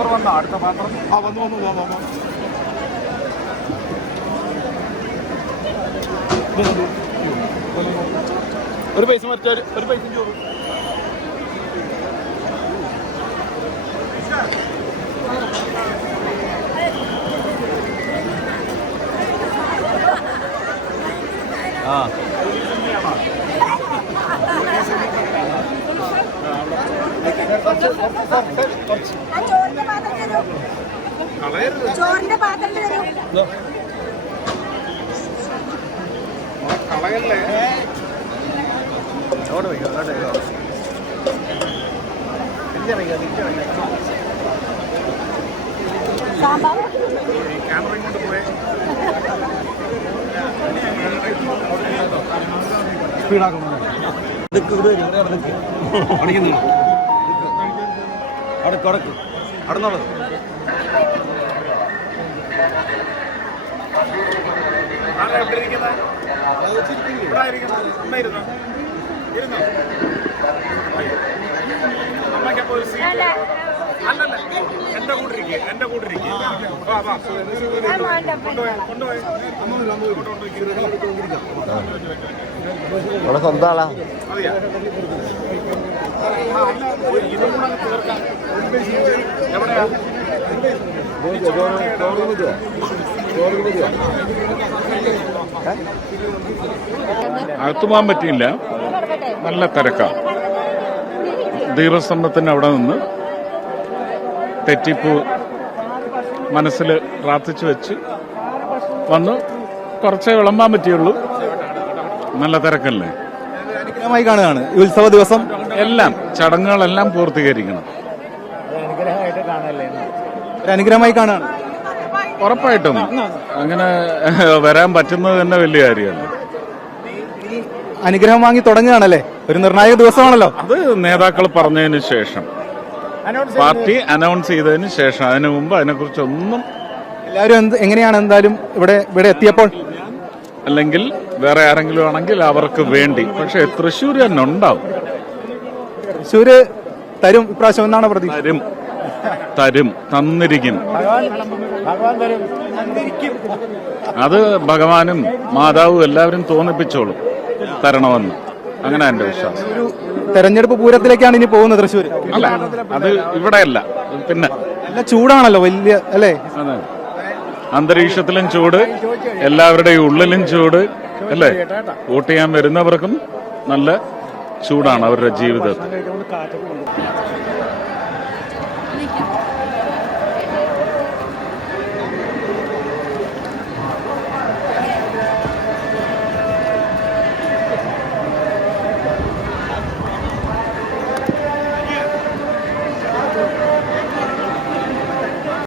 ആ വന്നു വന്നു വാ വാ വാ ഒരു പൈസ മറ്റാൽ ഒരു പൈസ ചോറും ആ. ചോറിന്റെ പാത്രം തരൂ. കളയല്ലേ അവിടെ വയ്ക്കാം അവിടെ വയ്ക്കാം സാമ്പാർ ക്യാമറയും കൊണ്ട് പോയേ സ്പീഡാക്കുന്നു അടിക്കുന്നു അവിടെ കിടക്കും അവിടെ നിന്നുള്ളത് അല്ല. അല്ലല്ല. എന്റെ കൂട്ടിരിക്കുക എന്റെ കൂട്ടിരിക്കുക മോന്റെ ഒപ്പം കൊണ്ടുപോയി അവിടെ സ്വന്തം ആളാ. അകത്തു പോകാൻ പറ്റിയില്ല. നല്ല തിരക്കാണ് ദീപസ്തംഭത്തിന് അവിടെ നിന്ന് തെറ്റിപ്പൂ മനസ്സിൽ പ്രാർത്ഥിച്ചു വെച്ച് വന്ന് കുറച്ചേ വിളമ്പാൻ പറ്റിയുള്ളൂ. നല്ല തിരക്കല്ലേ? അനുഗ്രഹമായി കാണുകയാണ്. ഈ ഉത്സവ ദിവസം എല്ലാം ചടങ്ങുകളെല്ലാം പൂർത്തീകരിക്കണം. ഒരു അനുഗ്രഹമായി കാണുകയാണ്. ഉറപ്പായിട്ടും. അങ്ങനെ വരാൻ പറ്റുന്നത് തന്നെ വലിയ കാര്യമാണ്. അനുഗ്രഹം വാങ്ങി തുടങ്ങുകയാണല്ലേ? ഒരു നിർണായക ദിവസമാണല്ലോ. അത് നേതാക്കൾ പറഞ്ഞതിന് ശേഷം. പാർട്ടി അനൗൺസ് ചെയ്തതിന് ശേഷം. അതിനു മുമ്പ് അതിനെക്കുറിച്ചൊന്നും എല്ലാവരും എങ്ങനെയാണ് എന്തായാലും ഇവിടെ ഇവിടെ എത്തിയപ്പോൾ അല്ലെങ്കിൽ വേറെ ആരെങ്കിലും ആണെങ്കിൽ അവർക്ക് വേണ്ടി. പക്ഷേ തൃശ്ശൂർ തന്നെ ഉണ്ടാവും. തൃശ്ശൂര് തരും. ഇപ്രാവശ്യം എന്നാണ് പ്രതി തരും. തരും. തന്നിരിക്കും. അത് ഭഗവാനും മാതാവും എല്ലാവരും തോന്നിപ്പിച്ചോളും. തരണമെന്ന്. അങ്ങനെ എന്റെ വിശ്വാസം. ഒരു തെരഞ്ഞെടുപ്പ് പൂരത്തിലേക്കാണ് ഇനി പോകുന്നത് തൃശ്ശൂർ അല്ല അത് ഇവിടെയല്ല. പിന്നെ നല്ല ചൂടാണല്ലോ വലിയ അല്ലേ? അതെ. അന്തരീക്ഷത്തിലും ചൂട് എല്ലാവരുടെയും ഉള്ളിലും ചൂട് അല്ലേ? വോട്ട് ചെയ്യാൻ വരുന്നവർക്കും നല്ല ചൂടാണ് അവരുടെ ജീവിതത്തിൽ.